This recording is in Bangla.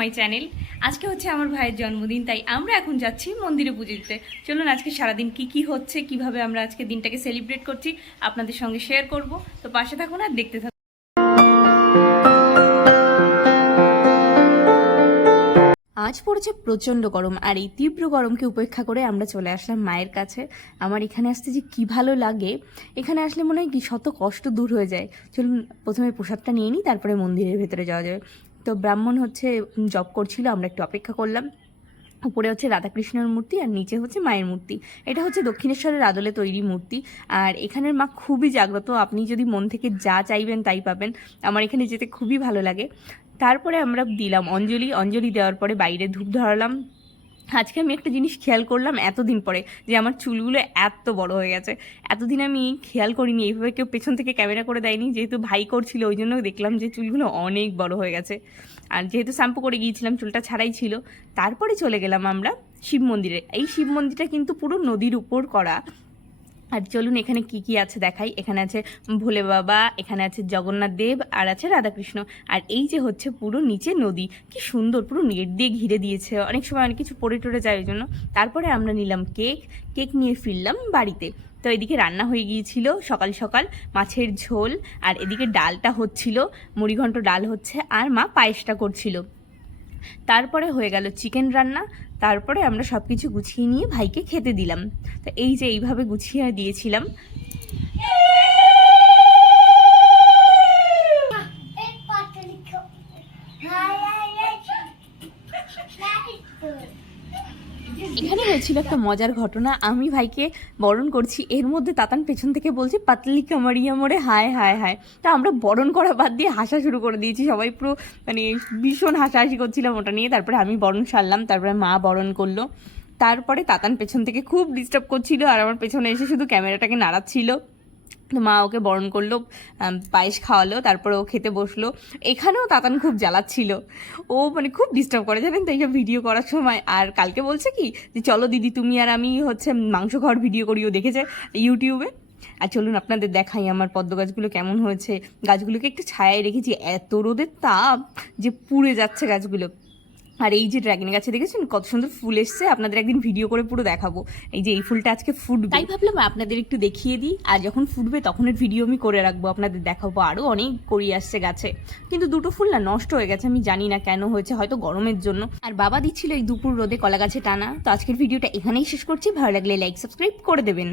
My channel. আজকে হচ্ছে আমার ভাইয়ের জন্মদিন, তাই আমরা এখন যাচ্ছি মন্দিরে পুজো দিতে। চলুন আজকে সারাদিন কি হচ্ছে, কিভাবে আমরা আজকে দিনটাকে সেলিব্রেট করছি আপনাদের সঙ্গে শেয়ার করব। তো পাশে থাকুন আর দেখতে থাকুন। আজ পড়েছে প্রচণ্ড গরম, আর এই তীব্র গরমকে উপেক্ষা করে আমরা চলে আসলাম মায়ের কাছে। আমার এখানে আসতে যে কী ভালো লাগে, এখানে আসলে মনে হয় কি শত কষ্ট দূর হয়ে যায়। চলুন প্রথমে প্রসাদটা নিয়ে নিই, তারপরে মন্দিরের ভেতরে যাওয়া যাবে। তো ব্রাহ্মণ হচ্ছে জব করছিল, আমরা একটু অপেক্ষা করলাম। উপরে হচ্ছে রাধাকৃষ্ণের মূর্তি আর নিচে হচ্ছে মায়ের মূর্তি। এটা হচ্ছে দক্ষিণেশ্বরের আদলে তৈরি মূর্তি, আর এখানের মা খুবই জাগ্রত। আপনি যদি মন থেকে যা চাইবেন তাই পাবেন। আমার এখানে যেতে খুবই ভালো লাগে। তারপরে আমরা দিলাম অঞ্জলি দেওয়ার পরে বাইরে ধূপ ধরালাম। আজকে আমি একটা জিনিস খেয়াল করলাম এতদিন পরে, যে আমার চুলগুলো এত বড় হয়ে গেছে। এতদিন আমি খেয়াল করিনি, এইভাবে কেউ পেছন থেকে ক্যামেরা করে দেয়নি। যেহেতু ভাই করছিল ওই জন্য দেখলাম যে চুলগুলো অনেক বড় হয়ে গেছে। আর যেহেতু শ্যাম্পু করে গিয়েছিলাম, চুলটা ছাড়াই ছিল। তারপরে চলে গেলাম আমরা শিব মন্দিরে। এই শিব মন্দিরটা কিন্তু পুরো নদীর উপর করা। আর চলুন এখানে কি কি আছে দেখাই। এখানে আছে ভোলে বাবা, এখানে আছে জগন্নাথ দেব, আর আছে রাধাকৃষ্ণ। আর এই যে হচ্ছে পুরো নিচে নদী, কি সুন্দর, পুরো নেট দিয়ে ঘিরে দিয়েছে। অনেক সময় অনেক কিছু পড়ে টরে যায় ওই জন্য। তারপরে আমরা নিলাম কেক নিয়ে ফিরলাম বাড়িতে। তো এদিকে রান্না হয়ে গিয়েছিল সকাল সকাল মাছের ঝোল, আর এদিকে ডালটা হচ্ছিল, মুড়িঘণ্ট ডাল হচ্ছে, আর মা পায়েসটা করছিল। তারপরে হয়ে গেল চিকেন রান্না। তারপরে আমরা সব কিছু গুছিয়ে নিয়ে ভাইকে খেতে দিলাম। তো এই যে এইভাবে গুছিয়ে দিয়েছিলাম। এখানে হয়েছিল একটা মজার ঘটনা। আমি ভাইকে বরণ করছি, এর মধ্যে তাতান পেছন থেকে বলছে পাতলি কামারিয়া মোড়ে হায় হায় হায়। তা আমরা বরণ করা বাদ দিয়ে হাসা শুরু করে দিয়েছি। সবাই পুরো মানে ভীষণ হাসাহাসি করছিলাম ওটা নিয়ে। তারপরে আমি বরণ সারলাম, তারপরে মা বরণ করলো। তারপরে তাতান পেছন থেকে খুব ডিস্টার্ব করছিল, আর আমার পেছনে এসে শুধু ক্যামেরাটাকে নাড়াচ্ছিল। মা ওকে বরণ করলো, পায়েস খাওয়ালো, তারপরে ও খেতে বসলো। এখানেও তাতান খুব জ্বালাচ্ছিল, ও মানে খুব ডিস্টার্ব করে জানেন তো এইসব ভিডিও করার সময়। আর কালকে বলছে কি যে চলো দিদি তুমি আর আমি হচ্ছে মাংস খাওয়ার ভিডিও করি, ও দেখেছে ইউটিউবে। আর চলুন আপনাদের দেখাই আমার পদ্ম গাছগুলো কেমন হয়েছে। গাছগুলোকে একটু ছায়ায় রেখেছি, এত রোদের তাপ যে পুড়ে যাচ্ছে গাছগুলো। আর এই যে ড্রাগন গাছে দেখেছেন কত সুন্দর ফুল এসছে, আপনাদের একদিন ভিডিও করে পুরো দেখাবো। এই যে এই ফুলটা আজকে ফুটবে, তাই ভাবলাম আপনাদের একটু দেখিয়ে দিই। আর যখন ফুটবে তখনের ভিডিও আমি করে রাখবো, আপনাদের দেখাবো। আরও অনেক করি আসছে গাছে, কিন্তু দুটো ফুল না নষ্ট হয়ে গেছে, আমি জানি না কেন হয়েছে, হয়তো গরমের জন্য। আর বাবা দিচ্ছিল এই দুপুর রোদে কলা গাছে টানা। তো আজকের ভিডিওটা এখানেই শেষ করছি। ভালো লাগলে লাইক সাবস্ক্রাইব করে দেবেন।